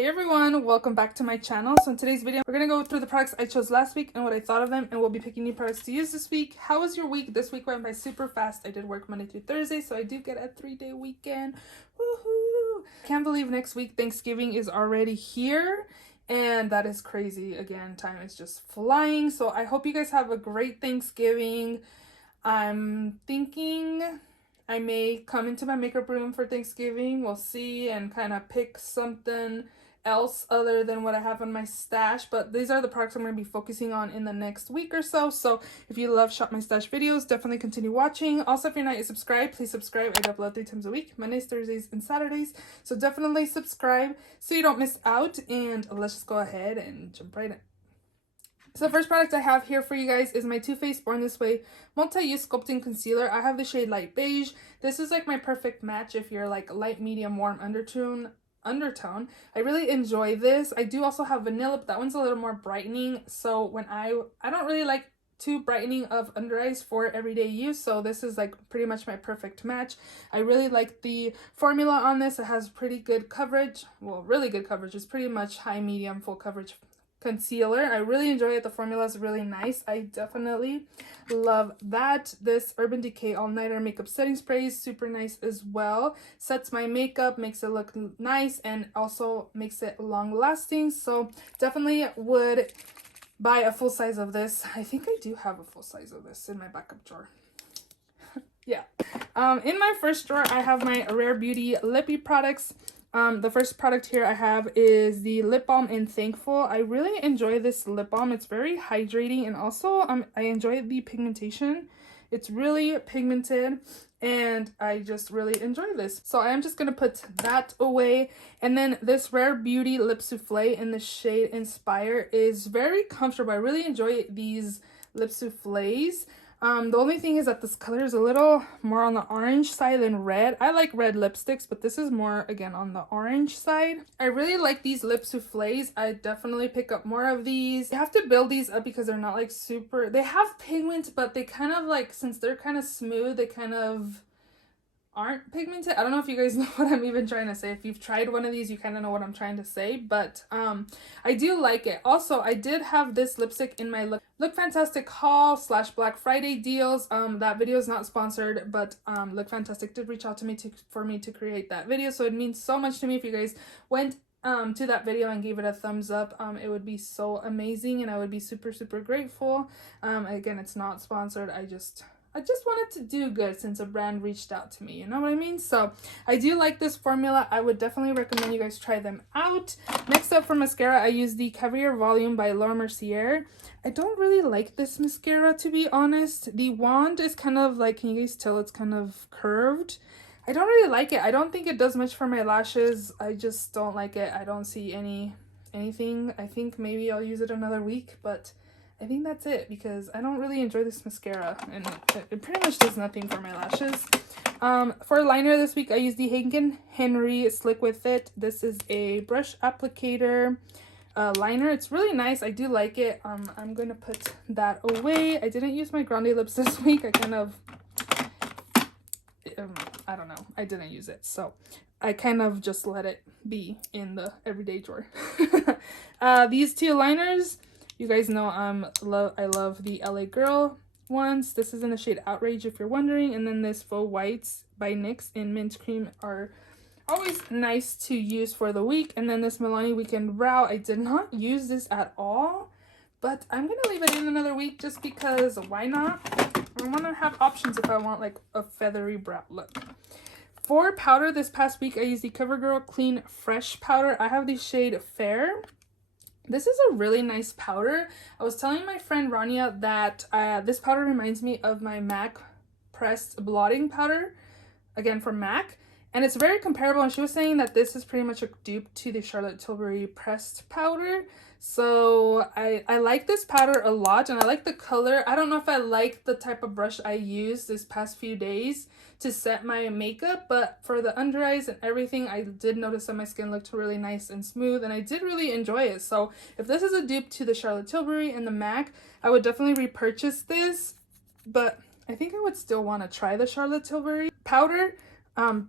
Hey everyone, welcome back to my channel. So in today's video, we're going to go through the products I chose last week and what I thought of them, and we'll be picking new products to use this week. How was your week? This week went by super fast. I did work Monday through Thursday, so I do get a 3-day weekend. Woohoo! Can't believe next week Thanksgiving is already here, and that is crazy. Again, time is just flying. So I hope you guys have a great Thanksgiving. I'm thinking I may come into my makeup room for Thanksgiving. We'll see, and kind of pick something else other than what I have in my stash. But these are the products I'm going to be focusing on in the next week or so. So if you love Shop My Stash videos, definitely continue watching. Also, if you're not yet subscribed, please subscribe. I upload 3 times a week, Mondays, Thursdays, and Saturdays. So definitely subscribe so you don't miss out. And let's just go ahead and jump right in. So the first product I have here for you guys is my Too Faced Born This Way Multi-Use Sculpting Concealer. I have the shade Light Beige. This is like my perfect match if you're like light, medium, warm undertone. I really enjoy this. I do also have vanilla, but that one's a little more brightening. So when I don't really like too brightening of under eyes for everyday use, so this is like pretty much my perfect match. I really like the formula on this. It has pretty good coverage. Well, really good coverage. It's pretty much high, medium, full coverage concealer. I really enjoy it. The formula is really nice. I definitely love that. This Urban Decay All Nighter Makeup Setting Spray is super nice as well. Sets my makeup, makes it look nice, and also makes it long lasting. So definitely would buy a full size of this. I think I do have a full size of this in my backup drawer. Yeah. In my first drawer, I have my Rare Beauty Lippy products. The first product here I have is the lip balm in Thankful. I really enjoy this lip balm. It's very hydrating, and also I enjoy the pigmentation. It's really pigmented and I just really enjoy this. So I am just going to put that away. And then this Rare Beauty Lip Souffle in the shade Inspire is very comfortable. I really enjoy these lip souffles. The only thing is that this color is a little more on the orange side than red. I like red lipsticks, but this is more, again, on the orange side. I really like these lip souffles. I definitely pick up more of these. You have to build these up because they're not like super... They have pigment, but they kind of like, since they're kind of smooth, they kind of aren't pigmented. I don't know if you guys know what I'm even trying to say. If you've tried one of these, you kind of know what I'm trying to say, but I do like it. Also, I did have this lipstick in my Look Fantastic haul / Black Friday deals. That video is not sponsored, but Look Fantastic did reach out to me for me to create that video, so it means so much to me if you guys went to that video and gave it a thumbs up. It would be so amazing, and I would be super grateful. Again, it's not sponsored. I just wanted to do good since a brand reached out to me, you know what I mean? So I do like this formula. I would definitely recommend you guys try them out. Next up for mascara, I use the Cover Your Volume by Laura Mercier. I don't really like this mascara, to be honest. The wand is kind of like, can you guys tell it's kind of curved? I don't really like it. I don't think it does much for my lashes. I just don't like it. I don't see anything. I think maybe I'll use it another week, but I think that's it because I don't really enjoy this mascara, and it pretty much does nothing for my lashes. For liner this week, I used the Hankin Henry Slick With It. This is a brush applicator liner. It's really nice. I do like it. I'm going to put that away. I didn't use my Grande Lips this week. I kind of, I don't know. I didn't use it. So I kind of just let it be in the everyday drawer. These two liners, you guys know I love the LA Girl ones. This is in the shade Outrage if you're wondering. And then this Faux Whites by NYX in Mint Cream are always nice to use for the week. And then this Milani Weekend Brow. I did not use this at all, but I'm going to leave it in another week just because why not? I want to have options if I want like a feathery brow look. For powder this past week, I used the CoverGirl Clean Fresh powder. I have the shade Fair. This is a really nice powder. I was telling my friend Rania that this powder reminds me of my MAC pressed blotting powder, again from MAC, and it's very comparable, and she was saying that this is pretty much a dupe to the Charlotte Tilbury pressed powder. So I like this powder a lot, and I like the color. I don't know if I like the type of brush I used this past few days to set my makeup, but for the under eyes and everything, I did notice that my skin looked really nice and smooth, and I did really enjoy it. So if this is a dupe to the Charlotte Tilbury and the MAC, I would definitely repurchase this, but I think I would still want to try the Charlotte Tilbury powder.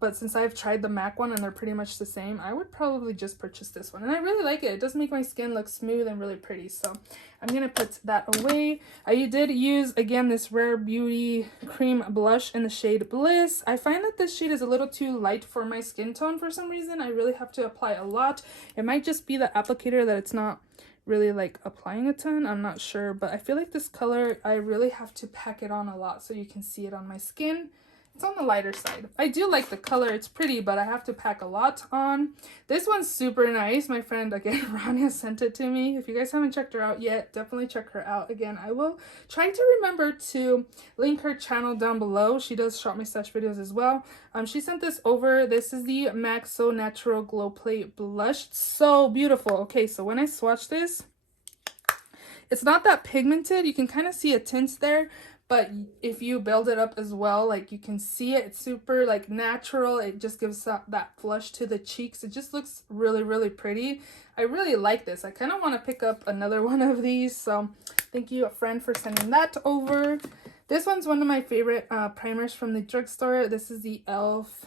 But since I've tried the MAC one and they're pretty much the same, I would probably just purchase this one. And I really like it. It does make my skin look smooth and really pretty. So I'm going to put that away. I did use, again, this Rare Beauty Cream Blush in the shade Bliss. I find that this shade is a little too light for my skin tone for some reason. I really have to apply a lot. It might just be the applicator that it's not really like applying a ton. I'm not sure. But I feel like this color, I really have to pack it on a lot so you can see it on my skin. It's on the lighter side. I do like the color. It's pretty, but I have to pack a lot on. This one's super nice. My friend, again, Rania sent it to me. If you guys haven't checked her out yet, definitely check her out. Again, I will try to remember to link her channel down below. She does Shop My Stash videos as well. She sent this over. This is the MAC So Natural Glow Play Blush. It's so beautiful. Okay, so when I swatch this, it's not that pigmented. You can kind of see a tint there. But if you build it up as well, like you can see it, it's super like natural. It just gives that flush to the cheeks. It just looks really, really pretty. I really like this. I kind of want to pick up another one of these. So thank you, a friend, for sending that over. This one's one of my favorite primers from the drugstore. This is the e.l.f.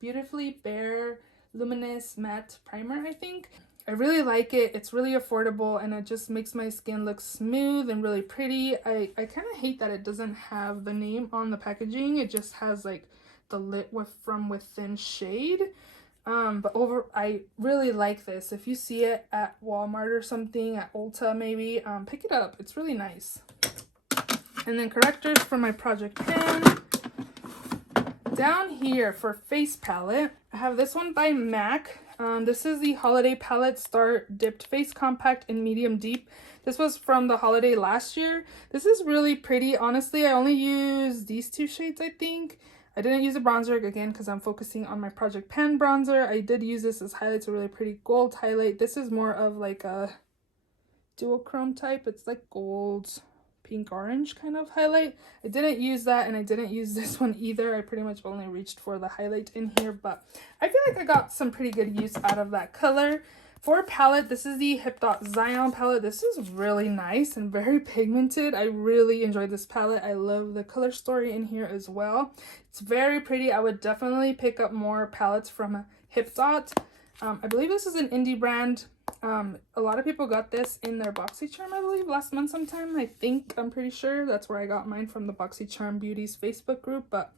Beautifully Bare Luminous Matte Primer, I think. I really like it. It's really affordable and it just makes my skin look smooth and really pretty. I kind of hate that it doesn't have the name on the packaging. It just has like the Lit From Within shade. But I really like this. If you see it at Walmart or something, at Ulta maybe, pick it up. It's really nice. And then correctors for my project pen. Down here for face palette, I have this one by MAC. This is the Holiday Palette Star Dipped Face Compact in Medium Deep. This was from the holiday last year. This is really pretty. Honestly, I only used these two shades, I think. I didn't use a bronzer, again, because I'm focusing on my Project Pan bronzer. I did use this as highlights, a really pretty gold highlight. This is more of like a duochrome type. It's like gold, pink, orange kind of highlight. I didn't use that, and I didn't use this one either. I pretty much only reached for the highlight in here, but I feel like I got some pretty good use out of that color. For palette, this is the Hip Dot Zion palette. This is really nice and very pigmented. I really enjoyed this palette. I love the color story in here as well. It's very pretty. I would definitely pick up more palettes from Hip Dot. I believe this is an indie brand. A lot of people got this in their BoxyCharm, I believe, last month sometime. I'm pretty sure that's where I got mine, from the BoxyCharm Beauties Facebook group. But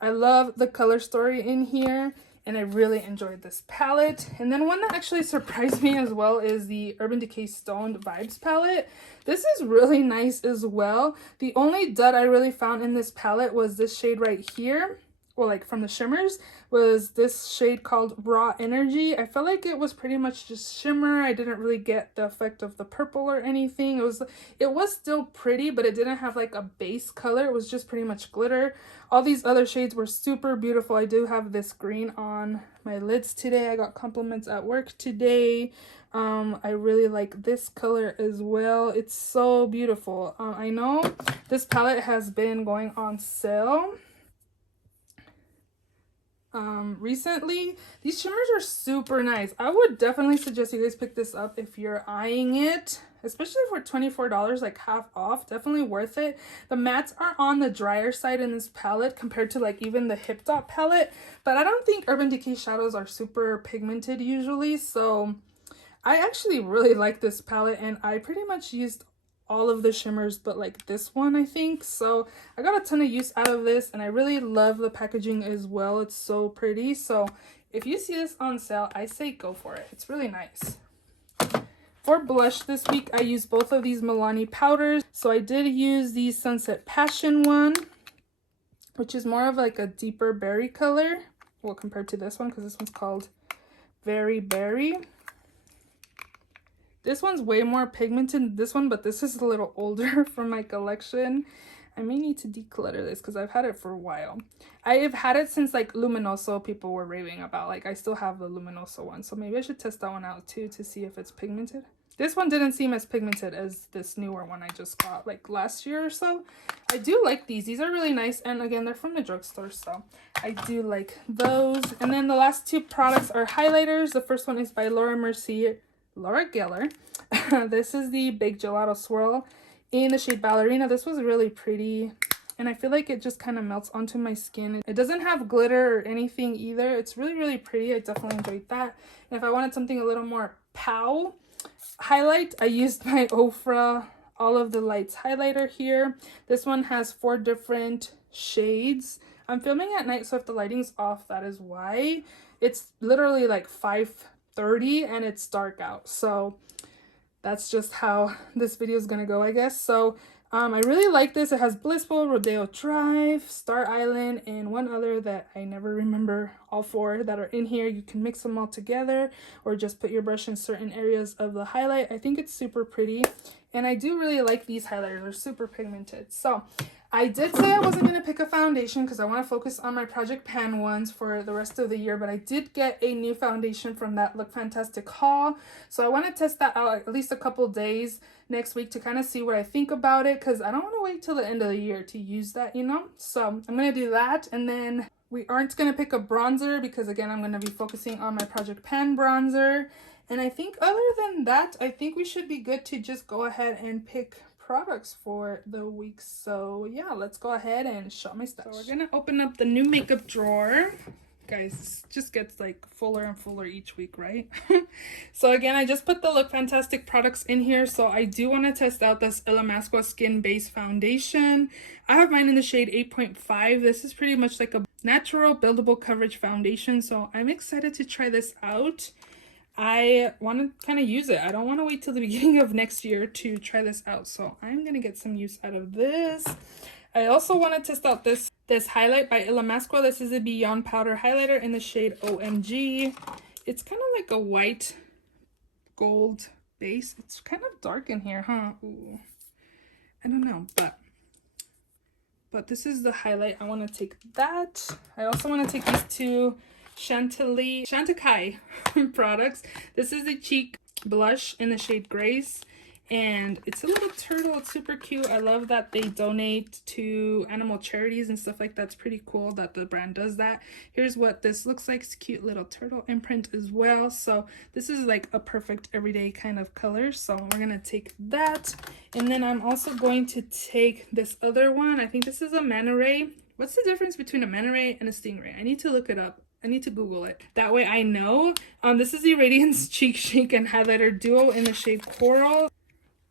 I love the color story in here, and I really enjoyed this palette. And then one that actually surprised me as well is the Urban Decay Stoned Vibes palette. This is really nice as well. The only dud I really found in this palette was this shade right here. Well, like from the shimmers, was this shade called Raw Energy. I felt like it was pretty much just shimmer. I didn't really get the effect of the purple or anything. It was still pretty, but it didn't have like a base color. It was just pretty much glitter. All these other shades were super beautiful. I do have this green on my lids today. I got compliments at work today. I really like this color as well. It's so beautiful. I know this palette has been going on sale recently. These shimmers are super nice. I would definitely suggest you guys pick this up if you're eyeing it, especially for $24, like half off. Definitely worth it. The mattes are on the drier side in this palette compared to like even the Hip Dot palette, but I don't think Urban Decay shadows are super pigmented usually, so I actually really like this palette, and I pretty much used all of the shimmers but like this one, I think. So I got a ton of use out of this, and I really love the packaging as well. It's so pretty. So if you see this on sale, I say go for it. It's really nice. For blush this week, I used both of these Milani powders. So I did use the Sunset Passion one, which is more of like a deeper berry color, well, compared to this one, because this one's called Very Berry. This one's way more pigmented than this one, but this is a little older from my collection. I may need to declutter this because I've had it for a while. I have had it since like Luminoso people were raving about. Like I still have the Luminoso one, so maybe I should test that one out too to see if it's pigmented. This one didn't seem as pigmented as this newer one I just got like last year or so. I do like these. These are really nice, and again, they're from the drugstore, so I do like those. And then the last two products are highlighters. The first one is by Laura Geller. This is the Big Gelato Swirl in the shade Ballerina. This was really pretty. and I feel like it just kind of melts onto my skin. It doesn't have glitter or anything either. It's really, really pretty. I definitely enjoyed that. And if I wanted something a little more pow highlight, I used my Ofra All of the Lights highlighter here. This one has 4 different shades. I'm filming at night, so if the lighting's off, that is why. It's literally like 5:30 and it's dark out, so that's just how this video is gonna go, I guess. So I really like this. It has Blissful, Rodeo Drive, Star Island, and one other that I never remember. All 4 that are in here. You can mix them all together or just put your brush in certain areas of the highlight. I think it's super pretty, and I do really like these highlighters. They're super pigmented. So I did say I wasn't going to pick a foundation because I want to focus on my Project Pan ones for the rest of the year, but I did get a new foundation from that Look Fantastic haul, so I want to test that out at least a couple days next week to kind of see what I think about it, because I don't want to wait till the end of the year to use that, you know? So I'm going to do that, and then we aren't going to pick a bronzer because, again, I'm going to be focusing on my Project Pan bronzer. And I think other than that, I think we should be good to just go ahead and pick products for the week. So yeah, let's go ahead and show my stuff. So we're gonna open up the new makeup drawer. Guys, this just gets like fuller and fuller each week, right? So again, I just put the Look Fantastic products in here. So I do want to test out this Eyeshadow Skin Base Foundation. I have mine in the shade 8.5. This is pretty much like a natural buildable coverage foundation, so I'm excited to try this out. I want to kind of use it. I don't want to wait till the beginning of next year to try this out. So I'm going to get some use out of this. I also want to test out this highlight by Eyeshadow. This is a Beyond Powder highlighter in the shade OMG. It's kind of like a white gold base. It's kind of dark in here, huh? Ooh. I don't know, but this is the highlight. I want to take that. I also want to take these 2 Chantecaille products. This is the cheek blush in the shade Grace, and it's a little turtle. It's super cute. I love that they donate to animal charities and stuff like that. It's pretty cool that the brand does that. Here's what this looks like. It's a cute little turtle imprint as well. So this is like a perfect everyday kind of color, so we're gonna take that. And then I'm also going to take this other one. I think this is a Manta Ray. What's the difference between a Manta Ray and a Stingray? I need to look it up. I need to Google it. That way I know. This is the Radiance Cheek Shake and Highlighter Duo in the shade Coral.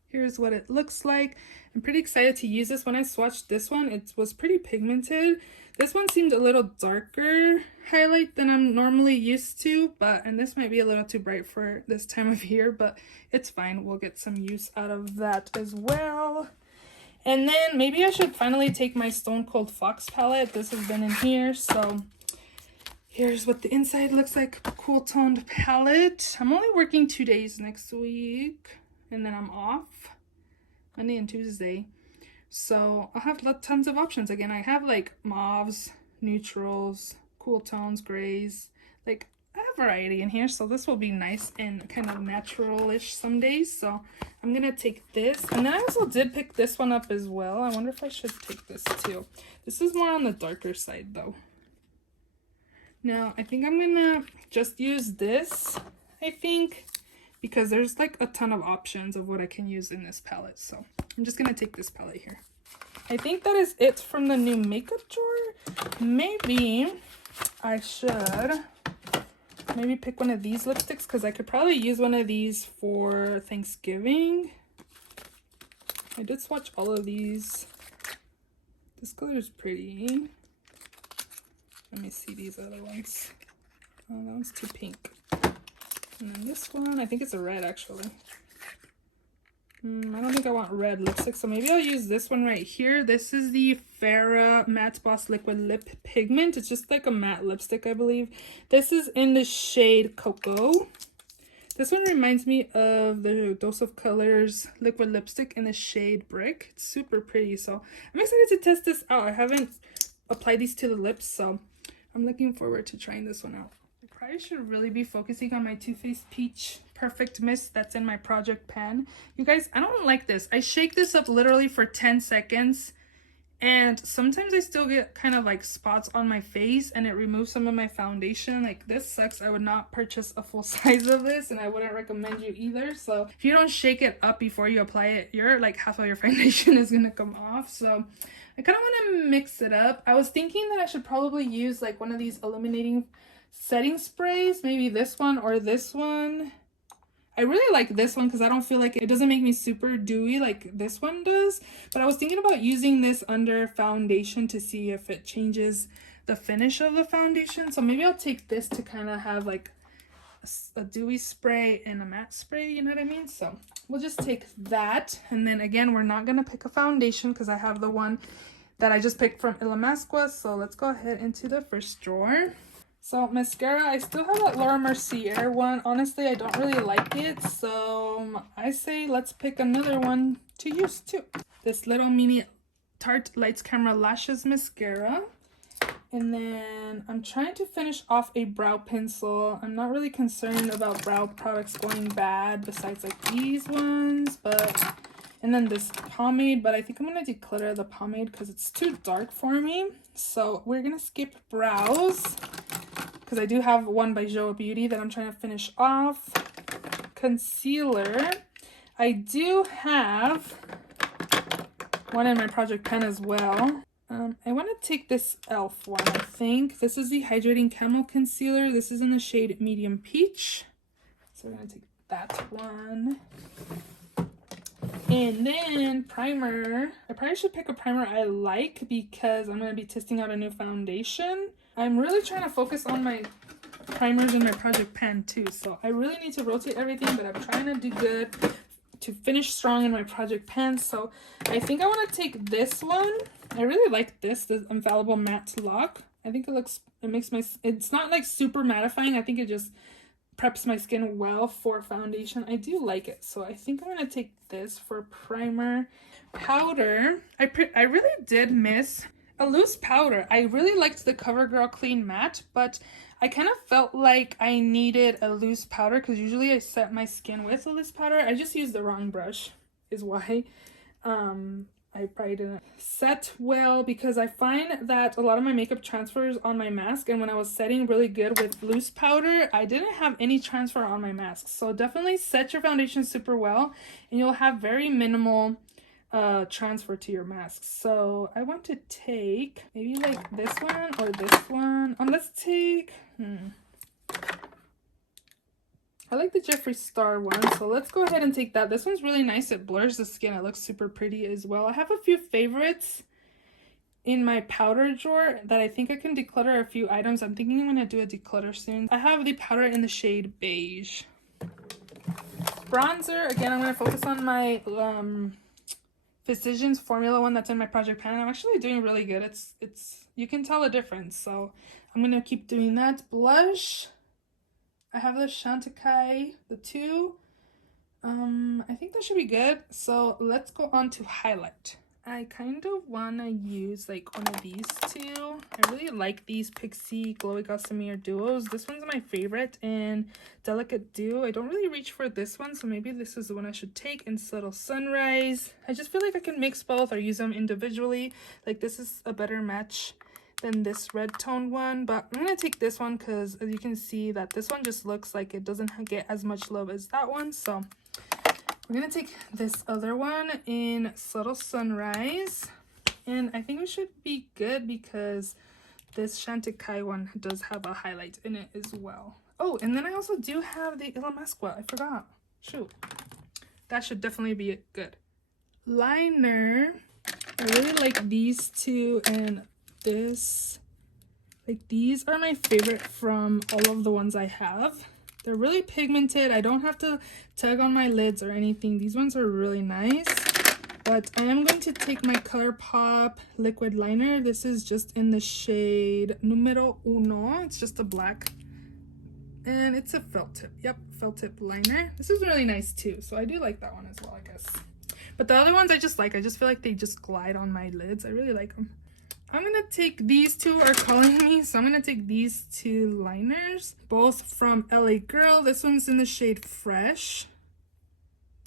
Here's what it looks like. I'm pretty excited to use this. When I swatched this one, it was pretty pigmented. This one seemed a little darker highlight than I'm normally used to, and this might be a little too bright for this time of year, but it's fine. We'll get some use out of that as well. And then maybe I should finally take my Stone Cold Fox palette. This has been in here, so here's what the inside looks like. Cool toned palette. I'm only working 2 days next week, and then I'm off Monday and Tuesday. So I'll have tons of options. Again, I have like mauves, neutrals, cool tones, grays. Like, I have variety in here, so this will be nice and kind of natural-ish some days. So I'm gonna take this, and then I also did pick this one up as well. I wonder if I should take this too. This is more on the darker side though. Now, I think I'm gonna just use this, I think, because there's like a ton of options of what I can use in this palette. So I'm just gonna take this palette here. I think that is it from the new makeup drawer. Maybe I should pick one of these lipsticks, because I could probably use one of these for Thanksgiving. I did swatch all of these. This color is pretty. Let me see these other ones. Oh, that one's too pink. And then this one, I think it's a red actually. I don't think I want red lipstick, so maybe I'll use this one right here. This is the Farrah Matte Boss Liquid Lip Pigment. It's just like a matte lipstick, I believe. This is in the shade Cocoa. This one reminds me of the Dose of Colors liquid lipstick in the shade Brick. It's super pretty, so I'm excited to test this out. I haven't applied these to the lips, so I'm looking forward to trying this one out. I probably should really be focusing on my Too Faced Peach Perfect Mist that's in my Project Pan. You guys, I don't like this. I shake this up literally for 10 seconds And sometimes I still get kind of like spots on my face and it removes some of my foundation. Like, this sucks. I would not purchase a full size of this, and I wouldn't recommend you either. So if you don't shake it up before you apply it, your like half of your foundation is gonna come off. So I kind of want to mix it up. I was thinking that I should probably use like one of these illuminating setting sprays, maybe this one or this one. I really like this one because I don't feel like it doesn't make me super dewy like this one does. But I was thinking about using this under foundation to see if it changes the finish of the foundation. So maybe I'll take this to kind of have like a dewy spray and a matte spray, you know what I mean? So we'll just take that. And then again, we're not going to pick a foundation because I have the one that I just picked from Eyeshadow. So let's go ahead into the first drawer. So mascara, I still have that Laura Mercier one. Honestly, I don't really like it, so I say let's pick another one to use too. This little mini Tarte Lights Camera Lashes mascara. And then I'm trying to finish off a brow pencil. I'm not really concerned about brow products going bad besides like these ones, but... And then this pomade, but I think I'm going to declutter the pomade because it's too dark for me. So we're going to skip brows because I do have one by Joa Beauty that I'm trying to finish off. Concealer. I do have one in my project pen as well. I want to take this e.l.f. one, I think. This is the Hydrating Camel Concealer. This is in the shade Medium Peach. So we're going to take that one. And then primer. I probably should pick a primer I like because I'm going to be testing out a new foundation. I'm really trying to focus on my primers in my project pen too. So I really need to rotate everything, but I'm trying to do good to finish strong in my project pen. So I think I want to take this one. I really like this, the Infallible Matte Lock. I think it's not like super mattifying. I think it just preps my skin well for foundation. I do like it, so I think I'm gonna take this for primer. Powder, I really did miss a loose powder. I really liked the CoverGirl Clean Matte, but I kind of felt like I needed a loose powder because usually I set my skin with a loose powder. I just used the wrong brush is why. I probably didn't set well because I find that a lot of my makeup transfers on my mask, and when I was setting really good with loose powder, I didn't have any transfer on my mask. So definitely set your foundation super well and you'll have very minimal transfer to your mask. So I want to take maybe like this one or this one. Let's take I like the Jeffree Star one, so let's go ahead and take that. This one's really nice. It blurs the skin. It looks super pretty as well. I have a few favorites in my powder drawer that I think I can declutter a few items. I'm thinking I'm going to do a declutter soon. I have the powder in the shade Beige. Bronzer, again, I'm going to focus on my Physicians Formula one that's in my project pan. I'm actually doing really good. It's you can tell a difference, so I'm going to keep doing that. Blush. I have the Chantecaille, the two. I think that should be good. So let's go on to highlight. I kind of want to use like one of these two. I really like these Pixie Glowy Gossamer duos. This one's my favorite in Delicate Dew. I don't really reach for this one, so maybe this is the one I should take in Subtle Sunrise. I just feel like I can mix both or use them individually. Like this is a better match than this red tone one, but I'm gonna take this one because as you can see that this one just looks like it doesn't get as much love as that one. So we're gonna take this other one in Subtle Sunrise, and I think we should be good because this Chantecaille one does have a highlight in it as well. Oh, and then I also do have the Illamasqua. I forgot. Shoot, that should definitely be good. Liner, I really like these two, and this, like these are my favorite from all of the ones I have. They're really pigmented. I don't have to tug on my lids or anything. These ones are really nice. But I am going to take my ColourPop liquid liner. This is just in the shade Numero Uno. It's just a black, and it's a felt tip. Yep, felt tip liner. This is really nice too, so I do like that one as well, I guess. But the other ones I just like. I just feel like they just glide on my lids. I really like them. I'm gonna take these two are calling me, so I'm gonna take these two liners, both from LA Girl. This one's in the shade Fresh.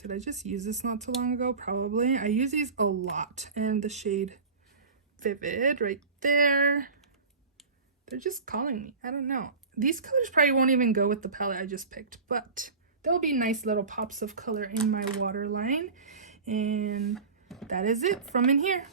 Did I just use this not too long ago? Probably. I use these a lot, and the shade vivid right there. They're just calling me. I don't know. These colors probably won't even go with the palette I just picked, but there'll be nice little pops of color in my waterline. And that is it from in here.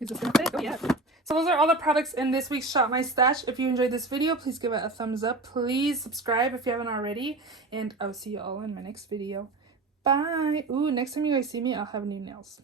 Is this gonna fit? Oh yeah. So those are all the products in this week's Shop My Stash. If you enjoyed this video, please give it a thumbs up. Please subscribe if you haven't already. And I'll see you all in my next video. Bye. Ooh, next time you guys see me, I'll have new nails.